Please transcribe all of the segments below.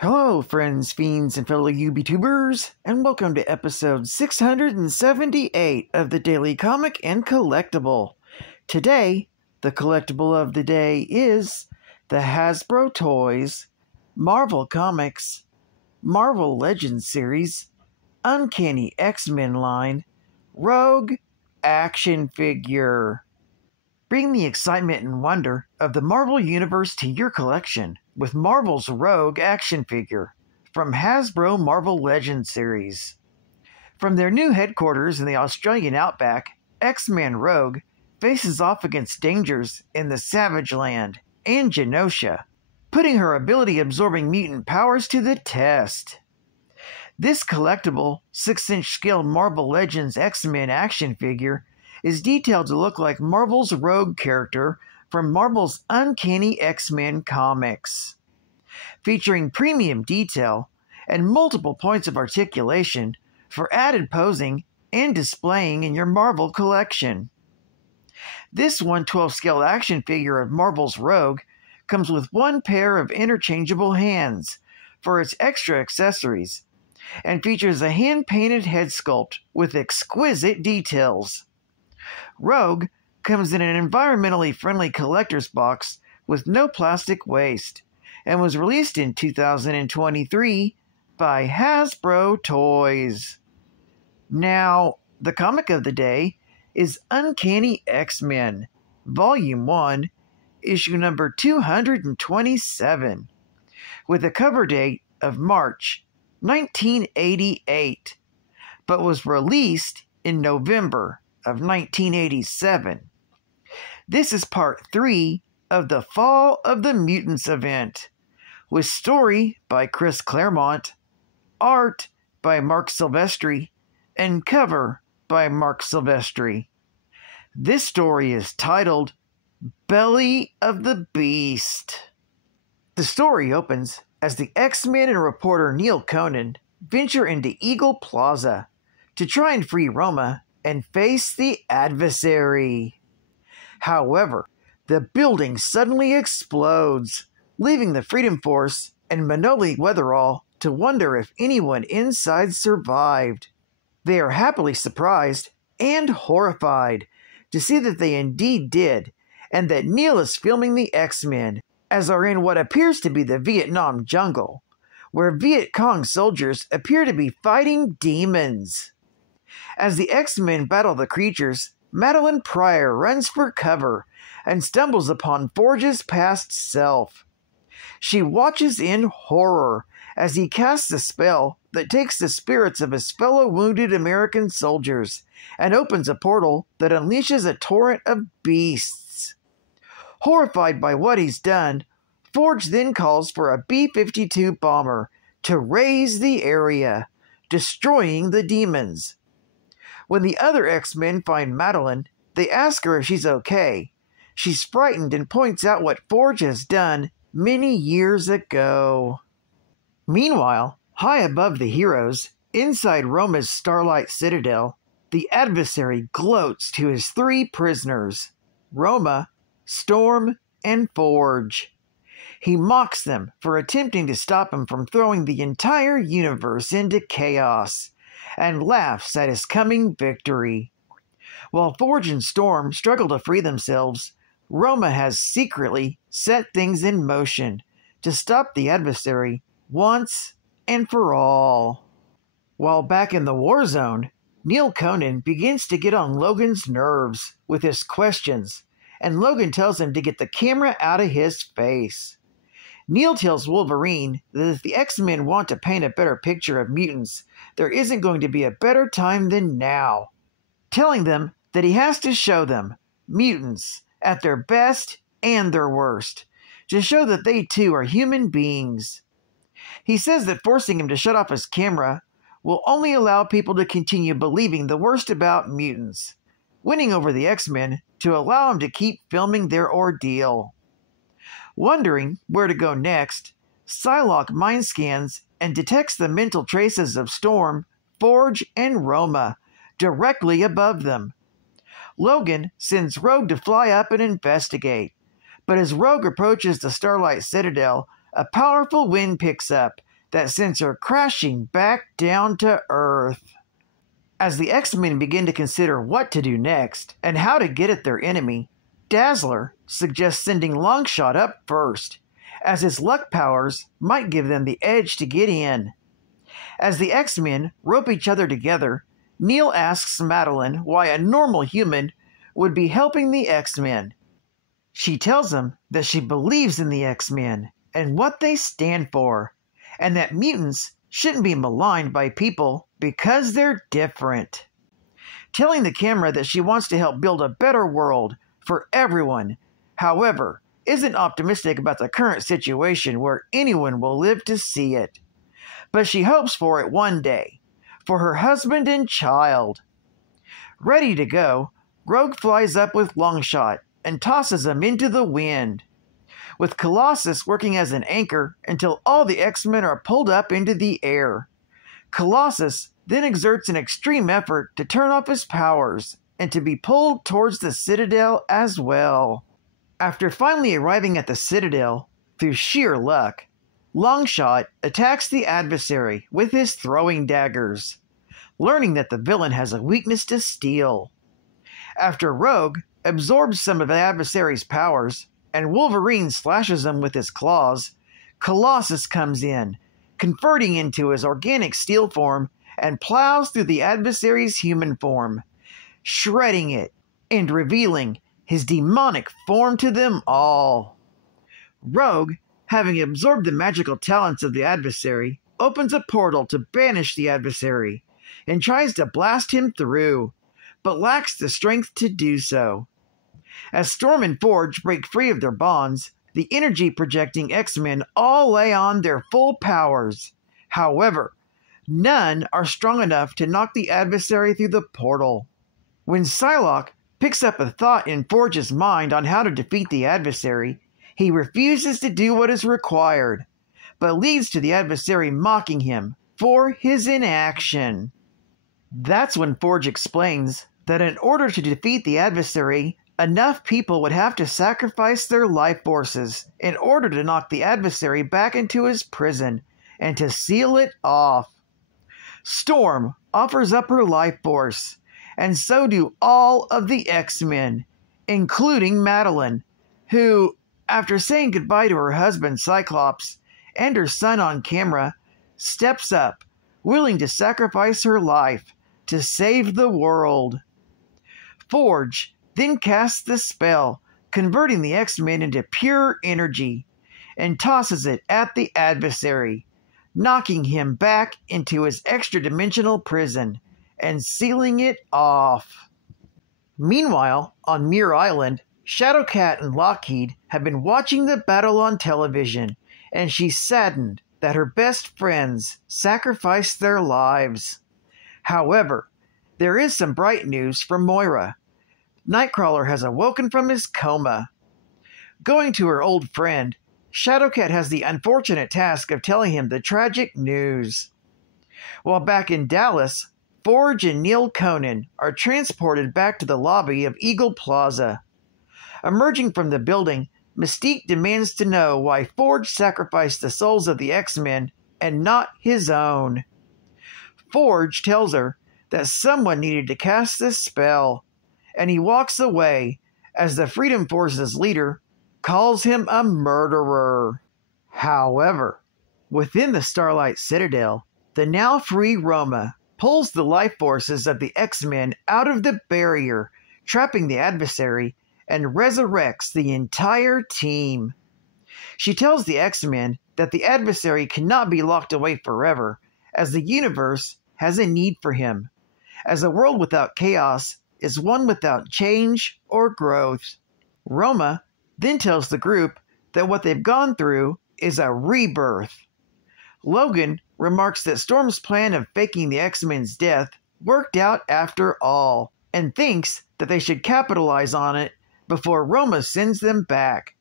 Hello, friends, fiends, and fellow YouTubers, and welcome to episode 678 of the Daily Comic and Collectible. Today, the collectible of the day is the Hasbro Toys, Marvel Comics, Marvel Legends series, Uncanny X-Men line, Rogue action figure. Bring the excitement and wonder of the Marvel Universe to your collection with Marvel's Rogue action figure from Hasbro Marvel Legends series. From their new headquarters in the Australian outback, X-Men Rogue faces off against dangers in the Savage Land and Genosha, putting her ability-absorbing mutant powers to the test. This collectible 6-inch scale Marvel Legends X-Men action figure is detailed to look like Marvel's Rogue character from Marvel's Uncanny X-Men comics. Featuring premium detail and multiple points of articulation for added posing and displaying in your Marvel collection. This 1/12 scale action figure of Marvel's Rogue comes with one pair of interchangeable hands for its extra accessories and features a hand-painted head sculpt with exquisite details. Rogue comes in an environmentally friendly collector's box with no plastic waste and was released in 2023 by Hasbro Toys. Now, the comic of the day is Uncanny X-Men, Volume 1, issue number 227, with a cover date of March 1988, but was released in November of 1987. This is part 3 of the Fall of the Mutants event, with story by Chris Claremont, art by Mark Silvestri, and cover by Mark Silvestri. This story is titled Belly of the Beast. The story opens as the X-Men and reporter Neil Conan venture into Eagle Plaza to try and free Roma and face the adversary. However, the building suddenly explodes, leaving the Freedom Force and Manoli Weatherall to wonder if anyone inside survived. They are happily surprised and horrified to see that they indeed did, and that Neil is filming the X-Men, as are in what appears to be the Vietnam jungle, where Viet Cong soldiers appear to be fighting demons. As the X-Men battle the creatures, Madeline Pryor runs for cover and stumbles upon Forge's past self. She watches in horror as he casts a spell that takes the spirits of his fellow wounded American soldiers and opens a portal that unleashes a torrent of beasts. Horrified by what he's done, Forge then calls for a B-52 bomber to raze the area, destroying the demons. When the other X-Men find Madeline, they ask her if she's okay. She's frightened and points out what Forge has done many years ago. Meanwhile, high above the heroes, inside Roma's Starlight Citadel, the adversary gloats to his 3 prisoners, Roma, Storm, and Forge. He mocks them for attempting to stop him from throwing the entire universe into chaos, and laughs at his coming victory. While Forge and Storm struggle to free themselves, Roma has secretly set things in motion to stop the adversary once and for all. While back in the war zone, Neil Conan begins to get on Logan's nerves with his questions, and Logan tells him to get the camera out of his face. Neil tells Wolverine that if the X-Men want to paint a better picture of mutants, there isn't going to be a better time than now, telling them that he has to show them mutants at their best and their worst, to show that they too are human beings. He says that forcing him to shut off his camera will only allow people to continue believing the worst about mutants, winning over the X-Men to allow him to keep filming their ordeal. Wondering where to go next, Psylocke mind scans and detects the mental traces of Storm, Forge, and Roma directly above them. Logan sends Rogue to fly up and investigate, but as Rogue approaches the Starlight Citadel, a powerful wind picks up that sends her crashing back down to Earth. As the X-Men begin to consider what to do next and how to get at their enemy, Dazzler suggests sending Longshot up first, as his luck powers might give them the edge to get in. As the X-Men rope each other together, Neil asks Madeline why a normal human would be helping the X-Men. She tells him that she believes in the X-Men and what they stand for, and that mutants shouldn't be maligned by people because they're different. Telling the camera that she wants to help build a better world for everyone, however, isn't optimistic about the current situation where anyone will live to see it. But she hopes for it one day, for her husband and child. Ready to go, Rogue flies up with Longshot and tosses him into the wind, with Colossus working as an anchor until all the X-Men are pulled up into the air. Colossus then exerts an extreme effort to turn off his powers and to be pulled towards the Citadel as well. After finally arriving at the Citadel, through sheer luck, Longshot attacks the adversary with his throwing daggers, learning that the villain has a weakness to steel. After Rogue absorbs some of the adversary's powers, and Wolverine slashes him with his claws, Colossus comes in, converting into his organic steel form and plows through the adversary's human form, shredding it and revealing his demonic form to them all. Rogue, having absorbed the magical talents of the adversary, opens a portal to banish the adversary and tries to blast him through, but lacks the strength to do so. As Storm and Forge break free of their bonds, the energy-projecting X-Men all lay on their full powers. However, none are strong enough to knock the adversary through the portal. When Psylocke picks up a thought in Forge's mind on how to defeat the adversary, he refuses to do what is required, but leads to the adversary mocking him for his inaction. That's when Forge explains that in order to defeat the adversary, enough people would have to sacrifice their life forces in order to knock the adversary back into his prison and to seal it off. Storm offers up her life force, and so do all of the X-Men, including Madeline, who, after saying goodbye to her husband Cyclops and her son on camera, steps up, willing to sacrifice her life to save the world. Forge then casts the spell, converting the X-Men into pure energy, and tosses it at the adversary, knocking him back into his extra-dimensional prison and sealing it off. Meanwhile, on Muir Island, Shadowcat and Lockheed have been watching the battle on television, and she's saddened that her best friends sacrificed their lives. However, there is some bright news from Moira. Nightcrawler has awoken from his coma. Going to her old friend, Shadowcat has the unfortunate task of telling him the tragic news. While back in Dallas, Forge and Neil Conan are transported back to the lobby of Eagle Plaza. Emerging from the building, Mystique demands to know why Forge sacrificed the souls of the X-Men and not his own. Forge tells her that someone needed to cast this spell, and he walks away as the Freedom Force's leader calls him a murderer. However, within the Starlight Citadel, the now free Roma pulls the life forces of the X-Men out of the barrier, trapping the adversary, and resurrects the entire team. She tells the X-Men that the adversary cannot be locked away forever, as the universe has a need for him, as a world without chaos is one without change or growth. Roma then tells the group that what they've gone through is a rebirth. Logan remarks that Storm's plan of faking the X-Men's death worked out after all, and thinks that they should capitalize on it before Roma sends them back.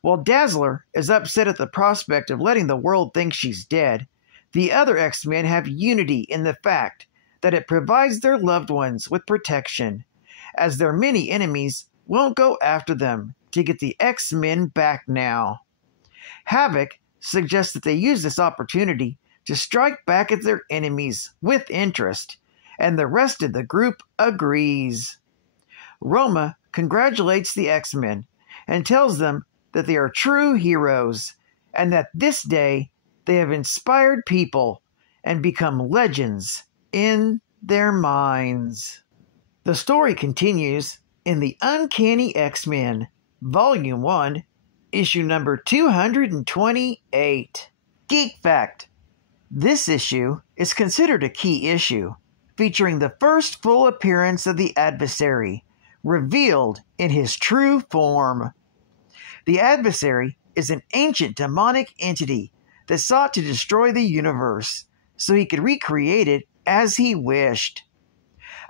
While Dazzler is upset at the prospect of letting the world think she's dead, the other X-Men have unity in the fact that it provides their loved ones with protection, as their many enemies won't go after them to get the X-Men back now. Havoc suggests that they use this opportunity to strike back at their enemies with interest, and the rest of the group agrees. Roma congratulates the X-Men and tells them that they are true heroes and that this day they have inspired people and become legends in their minds. The story continues in the Uncanny X-Men, Volume 1, issue number 228. Geek Fact: this issue is considered a key issue, featuring the first full appearance of the adversary, revealed in his true form. The adversary is an ancient demonic entity that sought to destroy the universe so he could recreate it as he wished.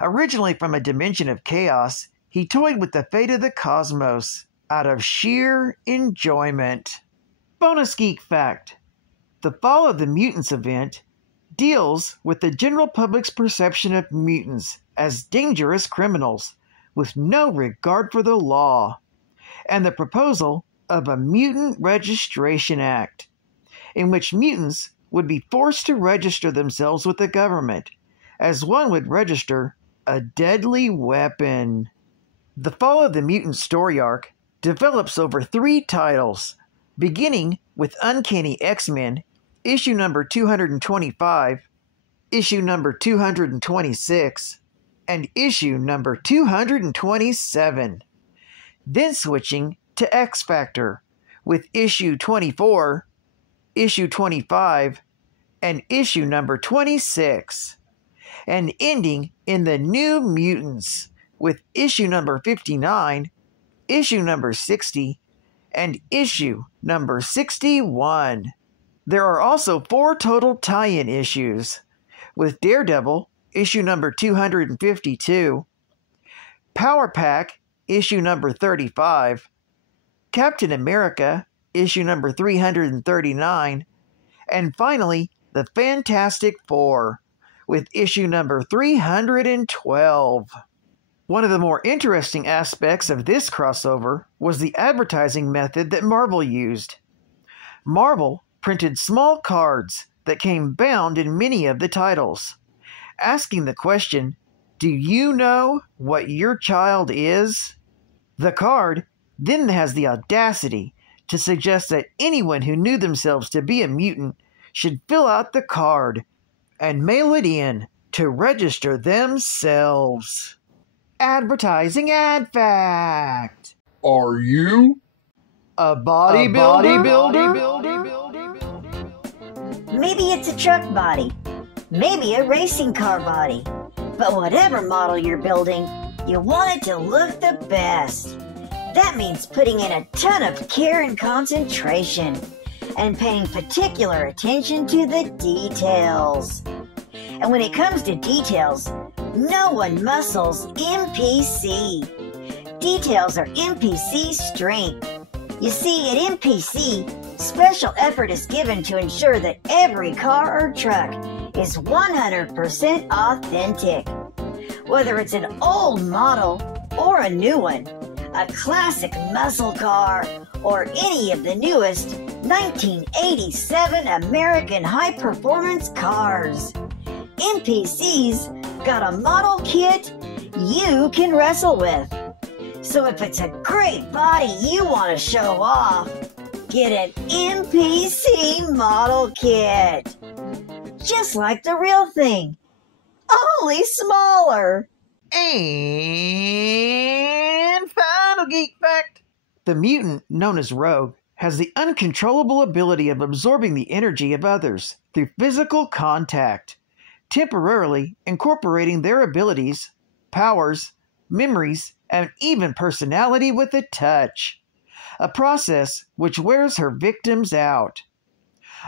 Originally from a dimension of chaos, he toyed with the fate of the cosmos out of sheer enjoyment. Bonus Geek Fact: the Fall of the Mutants event deals with the general public's perception of mutants as dangerous criminals with no regard for the law, and the proposal of a Mutant Registration Act, in which mutants would be forced to register themselves with the government, as one would register a deadly weapon. The Fall of the Mutant story arc develops over 3 titles, beginning with Uncanny X-Men, issue number 225, issue number 226, and issue number 227. Then switching to X Factor with issue 24, issue 25, and issue number 26. And ending in the New Mutants with issue number 59, issue number 60, and issue number 61. There are also 4 total tie-in issues, with Daredevil, issue number 252, Power Pack, issue number 35, Captain America, issue number 339, and finally, the Fantastic Four, with issue number 312. One of the more interesting aspects of this crossover was the advertising method that Marvel used. Marvel printed small cards that came bound in many of the titles, asking the question, "Do you know what your child is?" The card then has the audacity to suggest that anyone who knew themselves to be a mutant should fill out the card and mail it in to register themselves. Advertising ad fact: Are you a bodybuilder? Maybe it's a truck body, maybe a racing car body, but whatever model you're building, you want it to look the best. That means putting in a ton of care and concentration, and paying particular attention to the details. And when it comes to details, no one muscles MPC. Details are MPC's strength. You see, at MPC, special effort is given to ensure that every car or truck is 100% authentic. Whether it's an old model or a new one, a classic muscle car, or any of the newest 1987 American high-performance cars, MPC's got a model kit you can wrestle with. So if it's a great body you want to show off, get an MPC model kit. Just like the real thing, only smaller. And final geek fact: the mutant known as Rogue has the uncontrollable ability of absorbing the energy of others through physical contact, temporarily incorporating their abilities, powers, memories, and even personality with a touch, a process which wears her victims out.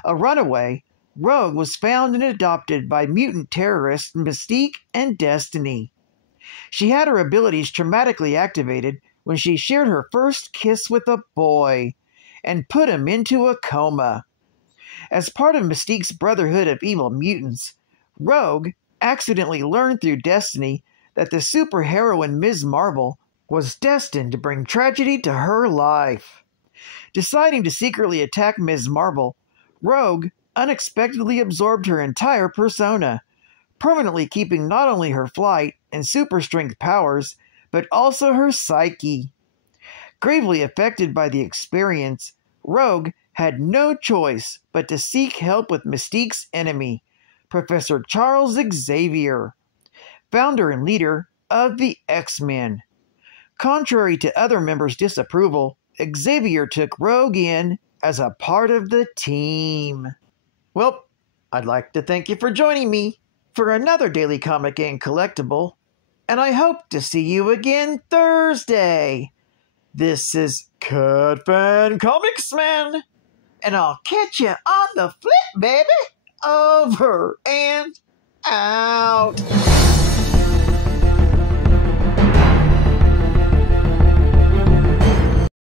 A runaway, Rogue was found and adopted by mutant terrorists Mystique and Destiny. She had her abilities traumatically activated when she shared her first kiss with a boy and put him into a coma. As part of Mystique's Brotherhood of Evil Mutants, Rogue accidentally learned through Destiny that the superheroine Ms. Marvel was destined to bring tragedy to her life. Deciding to secretly attack Ms. Marvel, Rogue unexpectedly absorbed her entire persona, permanently keeping not only her flight and super strength powers, but also her psyche. Gravely affected by the experience, Rogue had no choice but to seek help with Mystique's enemy, Professor Charles Xavier, founder and leader of the X-Men. Contrary to other members' disapproval, Xavier took Rogue in as a part of the team. Well, I'd like to thank you for joining me for another Daily Comic and Collectible, and I hope to see you again Thursday. This is Cut Fan Comics Man, and I'll catch you on the flip, baby. Over and out.